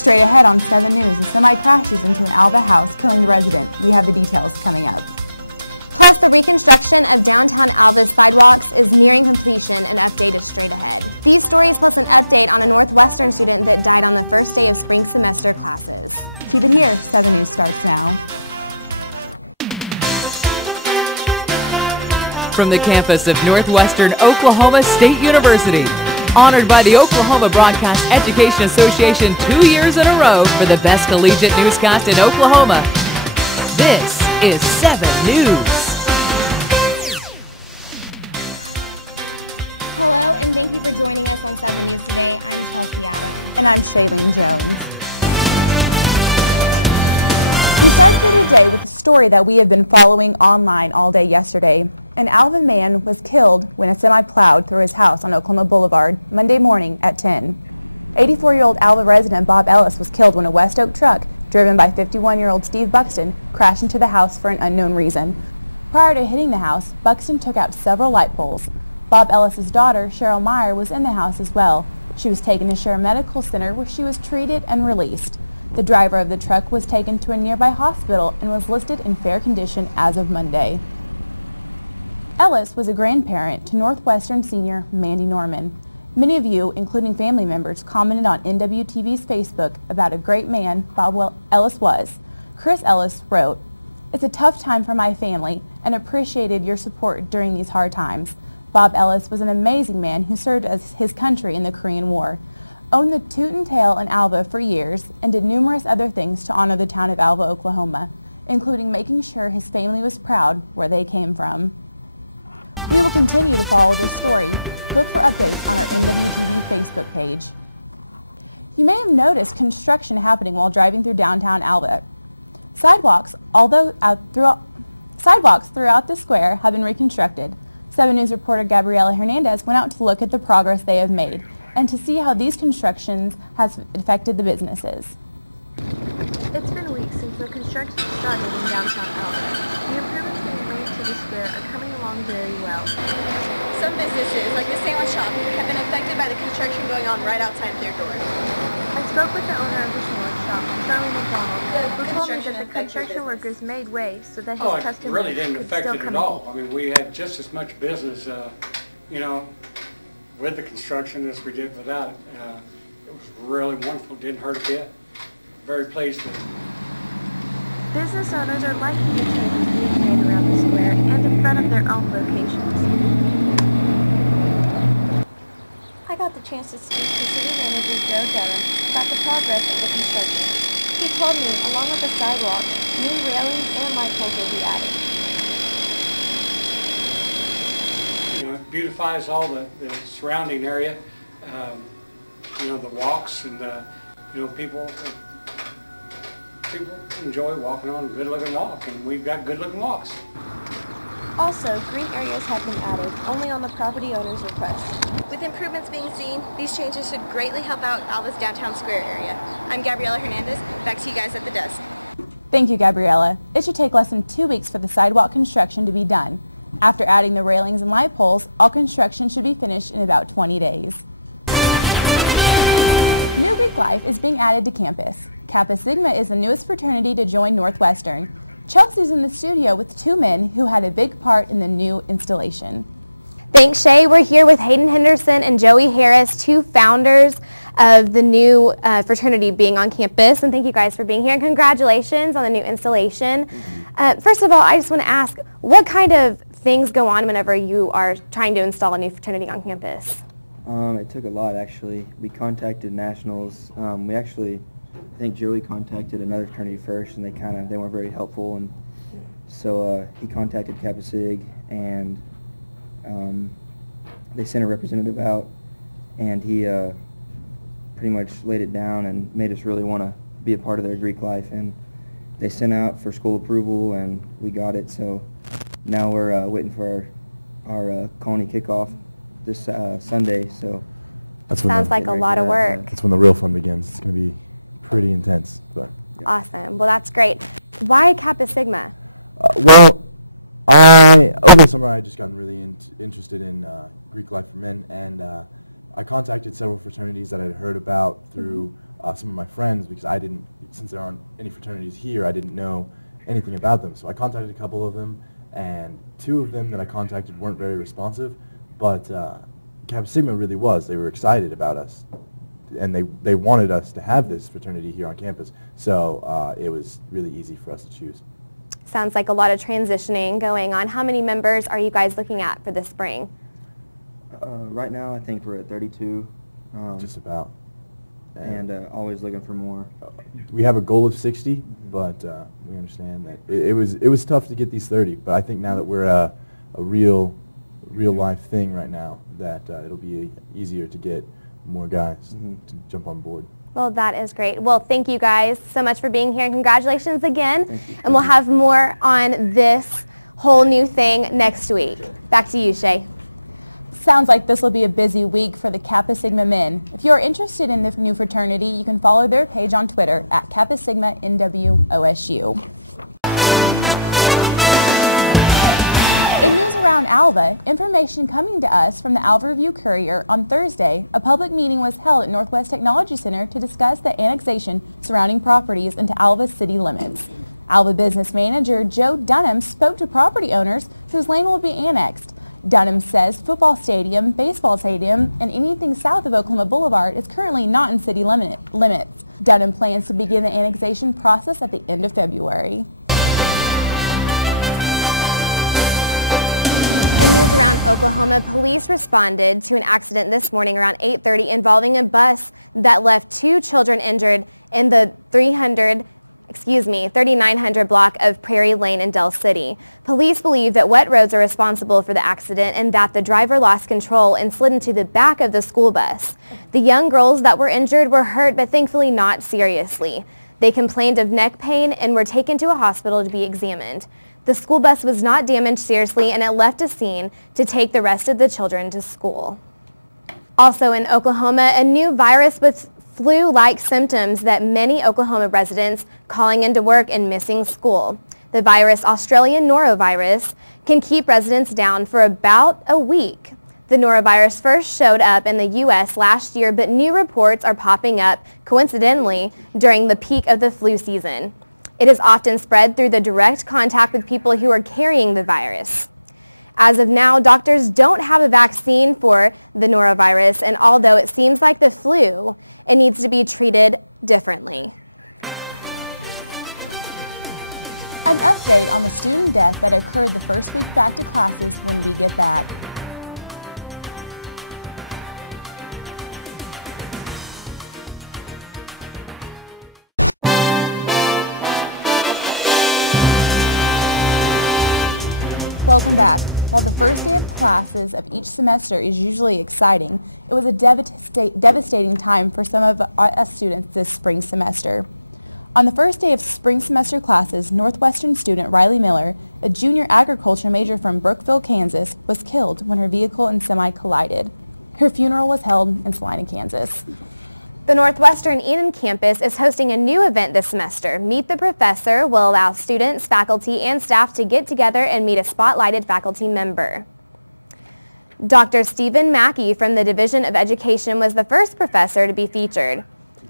Straight ahead on 7 News, a semi crashes into an Alva house, killing the resident. We have the details coming up. Plus, the reconstruction of downtown Alva's sidewalks is nearing completion. An update is straight ahead. These stories plus an update on a Northwestern student that died on the first day of spring semester classes. Keep it here. 7 News starts now. From the campus of Northwestern Oklahoma State University, honored by the Oklahoma Broadcast Education Association 2 years in a row for the best collegiate newscast in Oklahoma. This is 7 News. Hello, and thank you for joining us on 7 News today. I'm Chelsea Adams. And I'm Shailene Jones. We started here today with a story that we have been following online all day yesterday. An Alva man was killed when a semi plowed through his house on Oklahoma Boulevard Monday morning at 10. 84-year-old Alva resident Bob Ellis was killed when a West Oak truck, driven by 51-year-old Steve Buxton, crashed into the house for an unknown reason. Prior to hitting the house, Buxton took out several light poles. Bob Ellis's daughter, Cheryl Meyer, was in the house as well. She was taken to Share Medical Center where she was treated and released. The driver of the truck was taken to a nearby hospital and was listed in fair condition as of Monday. Ellis was a grandparent to Northwestern senior Mandy Norman. Many of you, including family members, commented on NWTV's Facebook about a great man Bob Ellis was. Chris Ellis wrote, "It's a tough time for my family and appreciated your support during these hard times. Bob Ellis was an amazing man who served as his country in the Korean War, owned the Toot and Tail in Alva for years, and did numerous other things to honor the town of Alva, Oklahoma, including making sure his family was proud where they came from." We will continue to follow this story. Look for updates on our NWTV Facebook page. You may have noticed construction happening while driving through downtown Alva. Sidewalks throughout the square have been reconstructed. 7 News reporter Gabriela Hernandez went out to look at the progress they have made and to see how these constructions has affected the businesses. It's been weeks since the construction started in downtown Alva. The improvements being made to the square are coming along very well. Some businesses, like the sandwich shop, have been affected by the construction going on right outside their door. I spoke with the owner of the sandwich shop, Charlie McDonald, who told me that the construction workers made way so that his customers it really didn't could affect still it come at all. in. I mean, we had just as much business, with the construction as we did without it. It was really wonderful. It didn't hurt a bit. Very pleased with it. Business owners are liking the changes being made around the square and in front of their own locations. I got the chance to speak to City Manager Joe Durham about the progress of the construction. He told me, along with the sidewalk, new railings and light poles will be added. It beautifies all the surrounding area. The walks and people enjoy walking on a good-looking walk, and we've got good-looking walks. Also, green areas have been added, only on the property owner's request. With improvements being seen, these changes should greatly help out Alva's downtown square area. I'm Gabriela Hernandez. Back to you guys at the desk. Thank you, Gabriela. It should take less than 2 weeks for the sidewalk construction to be done. After adding the railings and light poles, all construction should be finished in about 20 days. New Greek life is being added to campus. Kappa Sigma is the newest fraternity to join Northwestern. Chelsea's in the studio with 2 men who had a big part in the new installation. Thanks, Shay. We're here with Hayden Henderson and Joey Harris, 2 founders of the new fraternity being on campus. And thank you guys for being here. And congratulations on the new installation. First of all, I just want to ask, what kind of things go on whenever you are trying to install a new fraternity on campus? It took a lot, actually. We contacted nationals. I think Joey contacted another fraternity first, and they weren't very helpful, and so he contacted Kappa Sig, and they sent a representative out, and he pretty much laid it down and made us really want to be a part of their Greek life, and they sent out for school approval, and we got it, so now we're waiting for our colony kickoff this Sunday, so sounds like a lot of work. That's when the real fun begins. It's going to be pretty intense. But awesome. Well, that's great. Why Kappa Sigma? Over the summer I just gotten really interested in Greek life for men, and I contacted several fraternities that I'd heard about through some of my friends, because since there aren't any fraternities here, I didn't know anything about them. So I contacted a couple of them, and 2 of them that I contacted weren't very responsive, but Kappa Sigma really was. They were excited about us, and they wanted us to have this fraternity here on campus, so it was really easy for us to choose. Sounds like a lot of transitioning going on. How many members are you guys looking at for this spring? Right now, I think we're at 32. Just about. And always looking for more. We have a goal of 60, but we understand that it was tough to get these 30. But I think now that we're a real life thing right now, that it'll be easier to get more guys to jump on board. Well, that is great. Well, thank you guys so much for being here, and congratulations again. Thank you. And we'll have more on this whole new thing next week. Back to you, Shay. Sounds like this will be a busy week for the Kappa Sigma men. If you are interested in the new fraternity, you can follow their page on Twitter at Kappa Sigma NWOSU. In news around Alva, information coming to us from the Alva Review-Courier on Thursday, a public meeting was held at Northwest Technology Center to discuss the annexation surrounding properties into Alva's city limits. Alva business manager Joe Dunham spoke to property owners whose land will be annexed. Dunham says football stadium, baseball stadium, and anything south of Oklahoma Boulevard is currently not in city limits. Dunham plans to begin the annexation process at the end of February. In news around Oklahoma, police responded to an accident this morning around 8:30 involving a bus that left 2 children injured in the 3900 block of Prairie Lane in Del City. Police believe that wet roads are responsible for the accident and that the driver lost control and slid into the back of the school bus. The young girls that were injured were hurt, but thankfully not seriously. They complained of neck pain and were taken to a hospital to be examined. The school bus was not damaged seriously, and it left a scene to take the rest of the children to school. Also in Oklahoma, a new virus with flu-like symptoms that many Oklahoma residents calling into work and missing school. The virus, Australian norovirus, can keep residents down for about a week. The norovirus first showed up in the U.S. last year, but new reports are popping up, coincidentally, during the peak of the flu season. It is often spread through the direct contact with people who are carrying the virus. As of now, doctors don't have a vaccine for the norovirus, and although it seems like the flu, it needs to be treated differently. An update on the student death that occurred the first week back to classes when we get back. Welcome back. While the first day of classes of each semester is usually exciting, it was a devastating time for some of us students this spring semester. On the first day of spring semester classes, Northwestern student Riley Miller, a junior agriculture major from Brookville, Kansas, was killed when her vehicle and semi collided. Her funeral was held in Salina, Kansas. The Northwestern Eden campus is hosting a new event this semester. Meet the Professor will allow students, faculty, and staff to get together and meet a spotlighted faculty member. Dr. Stephen Mackey from the Division of Education was the first professor to be featured.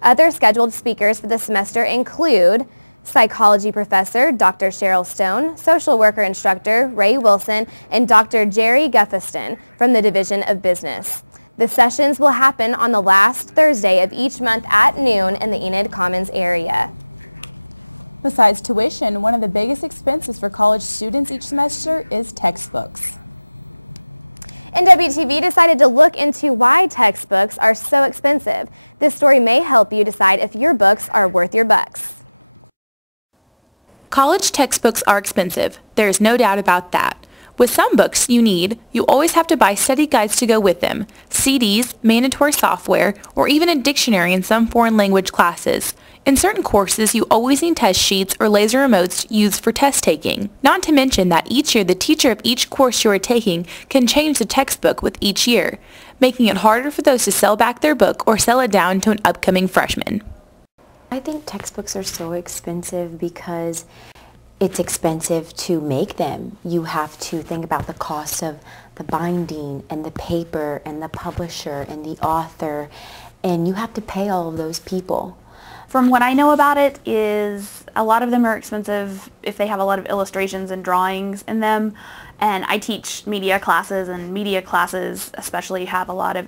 Other scheduled speakers for the semester include psychology professor Dr. Cheryl Stone, social worker instructor Ray Wilson, and Dr. Jerry Guffiston from the Division of Business. The sessions will happen on the last Thursday of each month at noon in the Enid Commons area. Besides tuition, one of the biggest expenses for college students each semester is textbooks. NWTV decided to look into why textbooks are so expensive. This story may help you decide if your books are worth your bucks. College textbooks are expensive. There is no doubt about that. With some books you always have to buy study guides to go with them, CDs, mandatory software, or even a dictionary in some foreign language classes. In certain courses, you always need test sheets or laser remotes used for test taking. Not to mention that each year the teacher of each course you are taking can change the textbook with each year, making it harder for those to sell back their book or sell it down to an upcoming freshman. I think textbooks are so expensive because it's expensive to make them. You have to think about the cost of the binding and the paper and the publisher and the author, and you have to pay all of those people. From what I know about it is a lot of them are expensive if they have a lot of illustrations and drawings in them. And I teach media classes, and media classes especially have a lot of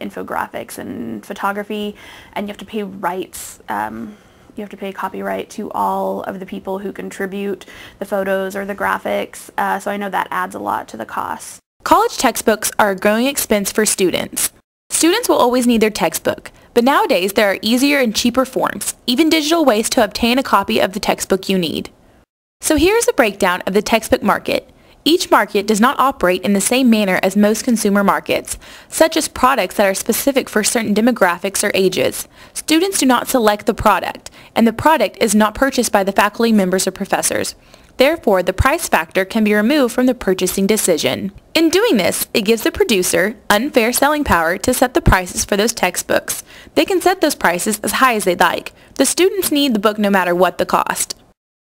infographics and photography, and you have to pay rights. You have to pay copyright to all of the people who contribute the photos or the graphics. So I know that adds a lot to the cost. College textbooks are a growing expense for students. Students will always need their textbook, but nowadays there are easier and cheaper forms, even digital ways to obtain a copy of the textbook you need. So here's a breakdown of the textbook market. Each market does not operate in the same manner as most consumer markets, such as products that are specific for certain demographics or ages. Students do not select the product, and the product is not purchased by the faculty members or professors. Therefore, the price factor can be removed from the purchasing decision. In doing this, it gives the producer unfair selling power to set the prices for those textbooks. They can set those prices as high as they'd like. The students need the book no matter what the cost.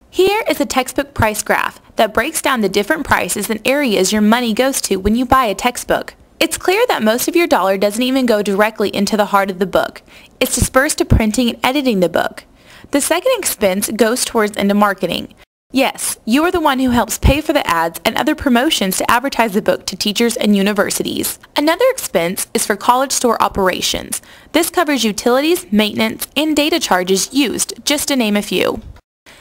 Here is a textbook price graph that breaks down the different prices and areas your money goes to when you buy a textbook. It's clear that most of your dollar doesn't even go directly into the heart of the book. It's dispersed to printing and editing the book. The second expense goes towards into marketing. Yes, you are the one who helps pay for the ads and other promotions to advertise the book to teachers and universities. Another expense is for college store operations. This covers utilities, maintenance, and data charges used, just to name a few.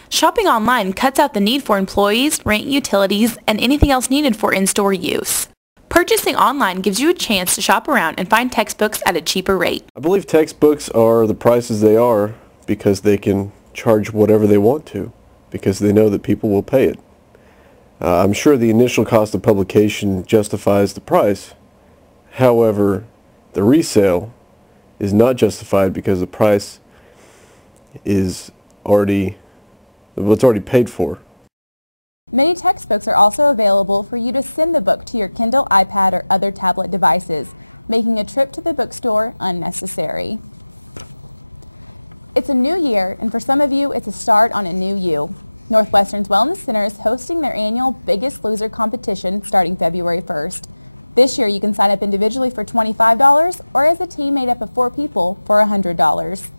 Shopping online cuts out the need for employees, rent, utilities, and anything else needed for in-store use. Purchasing online gives you a chance to shop around and find textbooks at a cheaper rate. I believe textbooks are the prices they are because they can charge whatever they want to, because they know that people will pay it. I'm sure the initial cost of publication justifies the price. However, the resale is not justified because the price is already paid for. Many textbooks are also available for you to send the book to your Kindle, iPad, or other tablet devices, making a trip to the bookstore unnecessary. It's a new year, and for some of you, it's a start on a new you. Northwestern's Wellness Center is hosting their annual Biggest Loser competition starting February 1st. This year, you can sign up individually for $25 or as a team made up of 4 people for $100.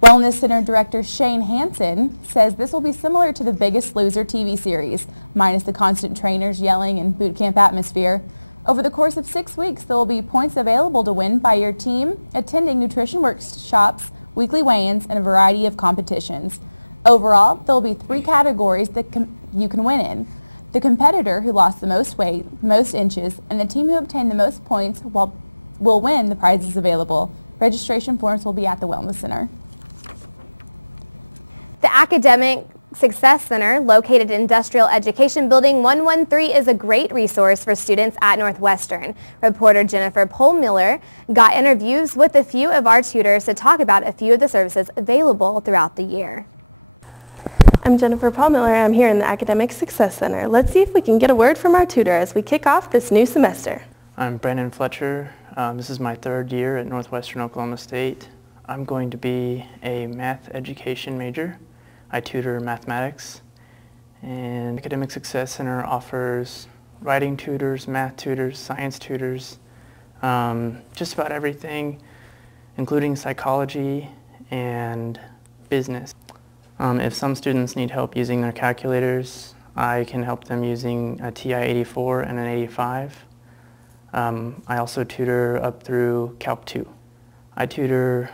Wellness Center Director Shane Hansen says this will be similar to the Biggest Loser TV series, minus the constant trainers yelling and boot camp atmosphere. Over the course of 6 weeks, there will be points available to win by your team attending nutrition workshops, weekly weigh-ins, and a variety of competitions. Overall, there will be 3 categories that you can win in. The competitor who lost the most weight, the most inches, and the team who obtained the most points will win the prizes available. Registration forms will be at the Wellness Center. The Academic Success Center, located in Industrial Education Building 113, is a great resource for students at Northwestern. Reporter Jennifer Pohlmiller got interviews with a few of our tutors to talk about a few of the services available throughout the year. I'm Jennifer Pohlmiller. I'm here in the Academic Success Center. Let's see if we can get a word from our tutor as we kick off this new semester. I'm Brandon Fletcher. This is my 3rd year at Northwestern Oklahoma State. I'm going to be a math education major. I tutor mathematics, and Academic Success Center offers writing tutors, math tutors, science tutors, just about everything, including psychology and business. If some students need help using their calculators, I can help them using a TI-84 and an 85. I also tutor up through Calc 2. I tutor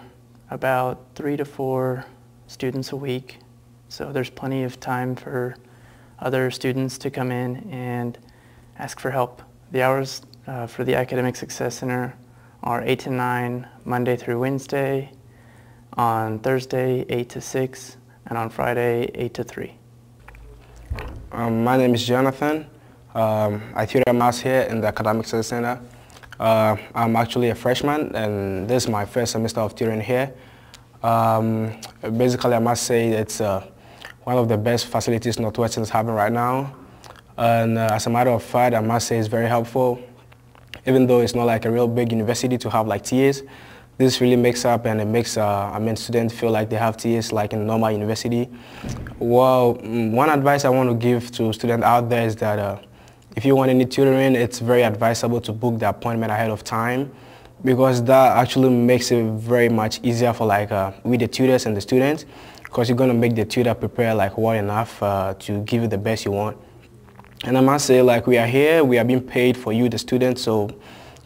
about 3 to 4 students a week. So there's plenty of time for other students to come in and ask for help. The hours for the Academic Success Center are 8 to 9, Monday through Wednesday, on Thursday 8 to 6, and on Friday 8 to 3. My name is Jonathan. I tutor maths here in the Academic Success Center. I'm actually a freshman, and this is my first semester of tutoring here. Basically, I must say it's one of the best facilities Northwestern is having right now. And as a matter of fact, I must say it's very helpful. Even though it's not like a real big university to have like TAs, this really makes up and it makes students feel like they have TAs like in a normal university. Well, one advice I want to give to students out there is that if you want any tutoring, it's very advisable to book the appointment ahead of time, because that actually makes it very much easier for like with the tutors and the students, because you're going to make the tutor prepare like well enough to give you the best you want. And I must say, like, we are here, we are being paid for you, the students, so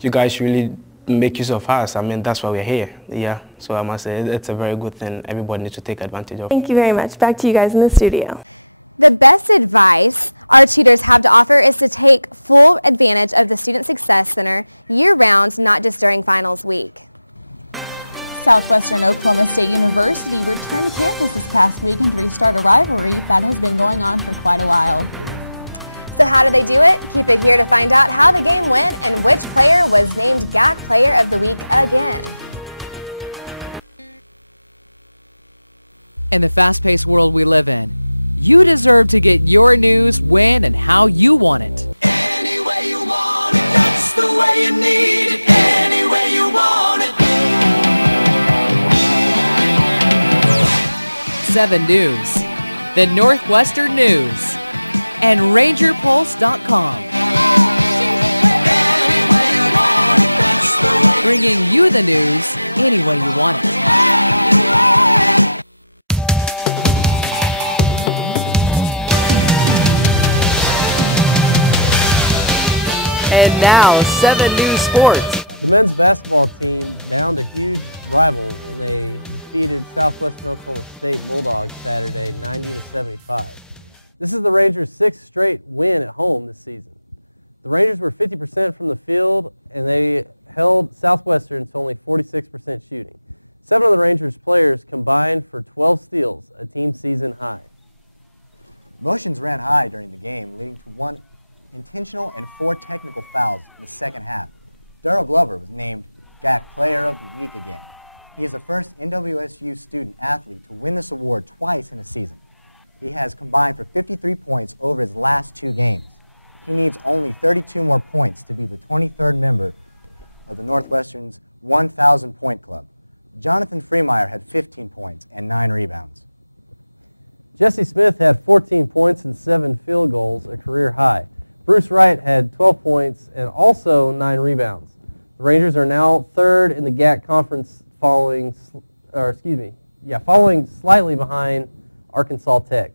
you guys really make use of us. I mean, that's why we're here. Yeah, so I must say it's a very good thing everybody needs to take advantage of. Thank you very much. Back to you guys in the studio. The best advice our tutors have to offer is to take full advantage of the Student Success Center year-round, not just during finals week. Southwestern Oklahoma State University returned to campus this past weekend to restart a rivalry that has been going on for quite a while. So how did they do it? Keep it here to find out how the game went and which player was named GAC Player of the Week again. In the fast-paced world we live in, you deserve to get your news when and how you want it. Any way you want it, that's the way you need it. Any way you want it. 7 News, the Northwestern News, and RangerPulse.com. Bringing you the news any way you want it. And now, 7 News Sports. The men's basketball team downed a huge rival when they defeated Southwestern Oklahoma State Bulldogs Saturday 90-75. This is the Rangers' 6th straight win at home this season. The Rangers were 50% from the field, and they held Southwestern to only 46% shooting. 7 of the Rangers players combined for 12 steals, a team season high. Emotions ran high during the game, leading to 1 intentional and 4 technical fouls in the second half. Darrell Glover was named GAC Player of the Week again. He is the first NWOSU student athlete to win this award twice in a season. He has combined for 53 points over his last 2 games. He needs only 32 more points to be the 23rd member of the Northwestern's 1,000-point club. Jonathan Freemeyer had 15 points and 9 rebounds. Jesse Smith had 14 points and 7 field goals, a career high. Bruce Wright had 12 points and also 9 rebounds. The Rangers are now 3rd in the GAC conference following slightly behind Arkansas Tech.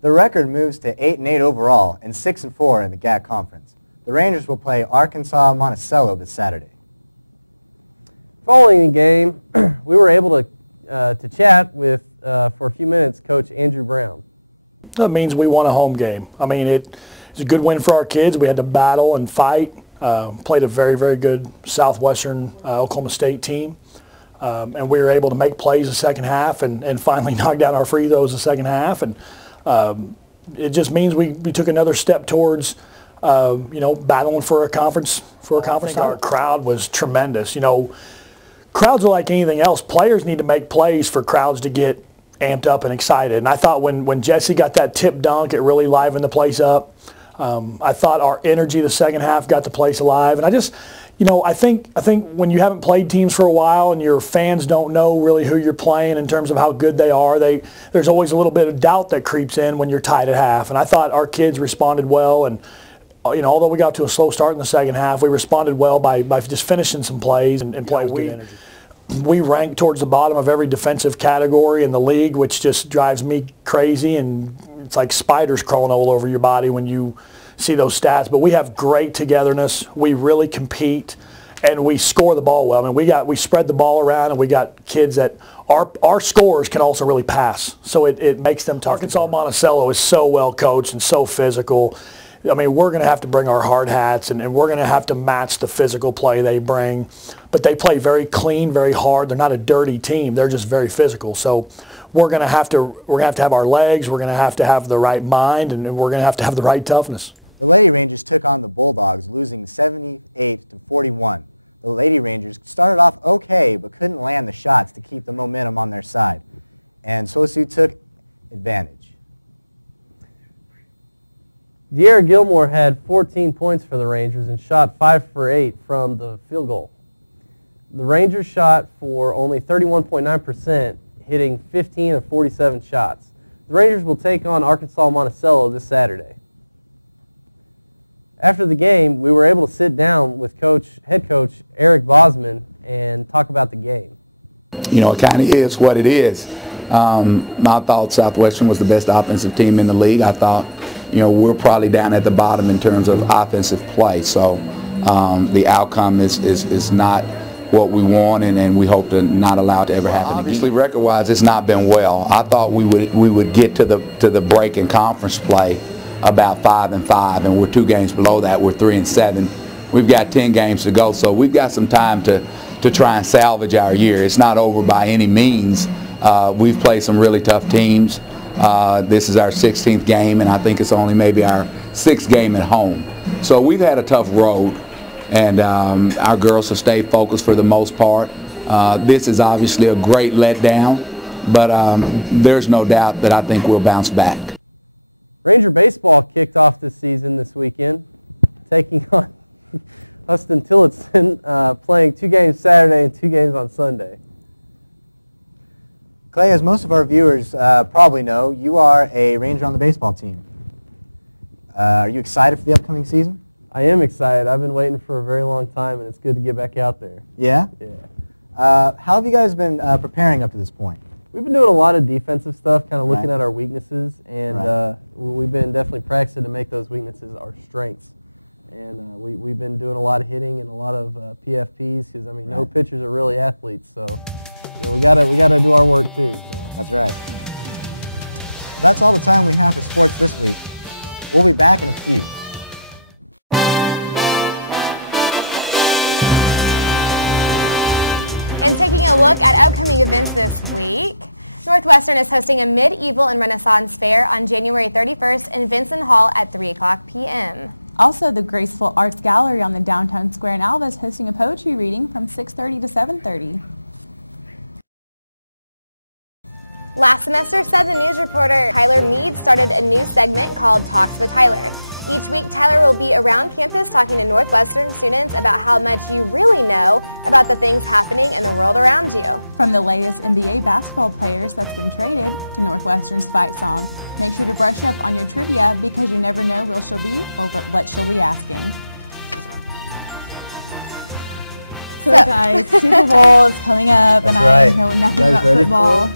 The record moves to 8-8 overall and 6-4 in the GAC conference. The Rangers will play Arkansas Monticello this Saturday. Following the game, we were able to chat with, for a few minutes, Coach Andrew Brown. That means we won a home game. I mean, it's a good win for our kids. We had to battle and fight. Played a very, very good Southwestern Oklahoma State team. And we were able to make plays the second half and finally knock down our free throws the second half. And it just means we took another step towards, battling for a conference. Our crowd was tremendous. Crowds are like anything else. Players need to make plays for crowds to get amped up and excited. And I thought when Jesse got that tip dunk, it really livened the place up. I thought our energy the second half got the place alive. And I just, I think when you haven't played teams for a while and your fans don't know really who you're playing in terms of how good they are, there's always a little bit of doubt that creeps in when you're tied at half. And I thought our kids responded well. And, although we got to a slow start in the second half, we responded well by just finishing some plays and playing with good energy. We rank towards the bottom of every defensive category in the league, which just drives me crazy, and it's like spiders crawling all over your body when you see those stats. But we have great togetherness. We really compete, and we score the ball well. I mean, we spread the ball around, and we got kids that our scorers can also really pass, so it makes them tough. Arkansas Monticello is so well coached and so physical. I mean, we're going to have to bring our hard hats, and we're going to have to match the physical play they bring. But they play very clean, very hard. They're not a dirty team. They're just very physical. So we're going to have to have our legs. We're going to have the right mind, and we're going to have the right toughness. The Lady Rangers took on the Bulldogs, losing 78-41. The Lady Rangers started off okay, but couldn't land the shots to keep the momentum on their side. And SWOSU took advantage. De'Ara Gilmore had 14 points for the Rangers and shot 5 for 8 from the field goal. The Rangers shot for only 31.9%, hitting 15 of 47 shots. The Rangers will take on Arkansas Monticello this Saturday. After the game, we were able to sit down with head coach Eric Bosman and talk about the game. You know, it kind of is what it is. I thought Southwestern was the best offensive team in the league. I thought, you know, we're probably down at the bottom in terms of offensive play. So the outcome is not what we want, and we hope to not allow it to ever happen. Obviously, record-wise, it's not been well. I thought we would get to the break in conference play about 5-5, and we're 2 games below that. We're 3-7. We've got 10 games to go, so we've got some time to try and salvage our year. It's not over by any means. We've played some really tough teams. This is our 16th game, and I think it's only maybe our 6th game at home. So we've had a tough road, and our girls have stayed focused for the most part. This is obviously a great letdown, but there's no doubt that I think we'll bounce back. Ranger baseball kicked off this season this weekend, taking on Huston Tillotson, playing 2 games Saturday and 2 games on Sunday. Clay, as most of our viewers probably know, you are a Ranger on the baseball team. Are you excited for the upcoming season? I am excited. I've been waiting for a very long time, and it's good to get back out there. Yeah? Yeah. How have you guys been preparing up to this point? We've been doing a lot of defensive stuff, kind of looking at our weaknesses, and we've been definitely practicing to make those weaknesses our strengths. And we've been doing a lot of hitting and a lot of PFPs, because I mean, no pitchers are really athletes, so you know, we gotta do our work too. So. That's right. Well, that's all the time we have for sports this week. We'll be back in a few. And taking a look at upcoming events this week, Northwestern is hosting a Medieval and Renaissance Fair on January 31st in Vinson Hall at 3:00 p.m. Also, the Graceful Arts Gallery on the downtown square in Alva is hosting a poetry reading from 6:30 to 7:30. Last semester, 7 News reporter Tyler Mead started a new segment called Talks with Tyler. Each week, Tyler will be around campus talking to Northwestern students about how much you really know about the things happening in the world around you. From the latest NBA basketball players that's been traded to Northwestern's fight song, make sure to brush up on your trivia because you never know where she'll be or what she'll be asking. So guys, Super Bowl is coming up, and I know nothing about football.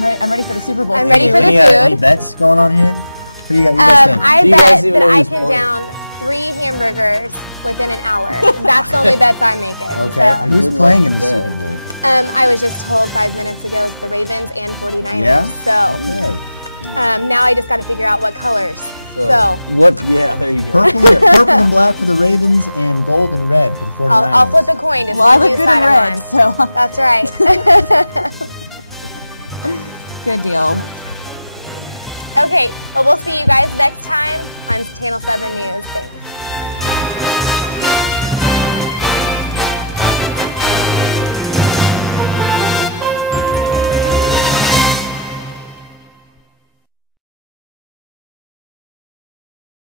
I'm ready for the Super Bowl. I'm ready for the food. Any bets going on here? What do you guys think? I bet that I can down 3 hamburgers within an hour. That's the only bets I'm making. Okay. So. Who's playing in the Super Bowl? I was just told 5 minutes ago it's the Ravens and 49ers. Yeah? So now I just got to figure out what colors. So what? Yeah, there you go. Purple and black for the Ravens and gold and red for the 49ers. I'll flip a coin to see I look whose good side in I'm red, on. so that's right. Good deal. Okay, well, we'll see you guys next time on Channel 7 News. Thanks.